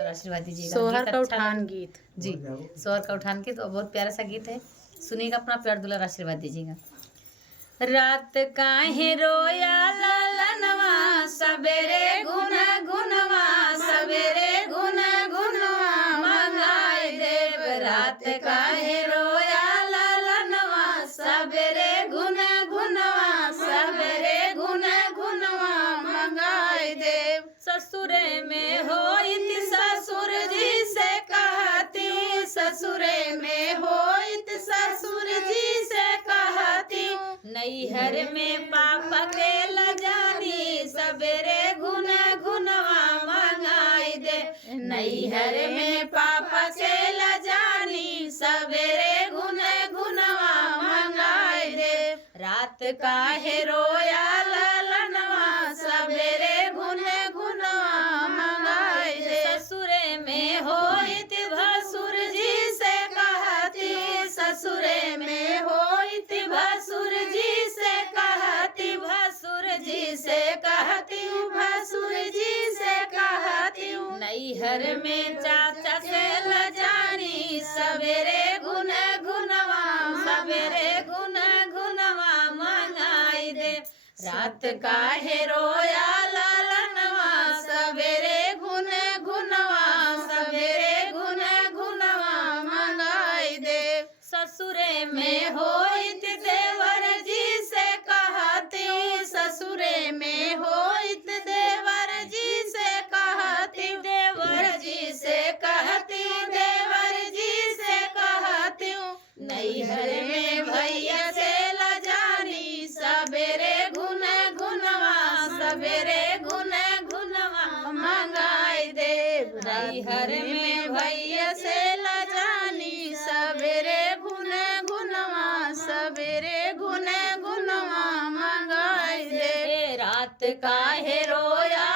आशीर्वाद दीजिएगा। सोहर गीत का अच्छा उठान लगा गीत। जी। सोहर का उठान गीत तो बहुत प्यारा सा गीत है, सुनिएगा, अपना प्यार दुलार आशीर्वाद दीजिएगा। रात काहे रोया ललनवा, सबेरे गुन गुनवा, सबेरे गुन गुनवा मंगाए देव। रात काहे रोया ललनवा, सबेरे गुन गुनवा, सबेरे गुन गुनवा मंगाए देव। ससुरे में होइत ससुर जी से कहती, ससुरे में होइत ससुर जी से कहती। नैहर में पापा के लजानी, सबेरे गुन गुनवा मंगाई दे। नैहर में पापा के लजानी, सबेरे गुन गुनवा मंगाई दे। रात काहे रोया ललनवा, सबेरे गुन गुनवा मंगाई दे। ससुरे में होइत भसुर जी से कहती, ससुरे में होइत भसुर जी से कहती, भसुर जी से कहती, भसुर जी से कहती। नैहर में चाचा से लजानी, सबेरे गुन गुनवा, सबेरे गुन गुनवा मंगाई दे। रात काहे रोया ललनवा, सबेरे गुन गुनवा, सबेरे गुन गुनवा मंगाई दे। ससुरे में होइत देवर जी से कहती, ससुरे में होइत देवर जी से कहती, देवर जी से कहती, देवर जी से कहती। नैहर में भैया से लजानी, सबेरे गुन गुनवा, सबेरे गुन गुनवा मंगाई देव। नैहर में भैया से लजानी, सबेरे गुन गुनवा, सबेरे गुन गुनवा मंगाई दे। रात काहे रोया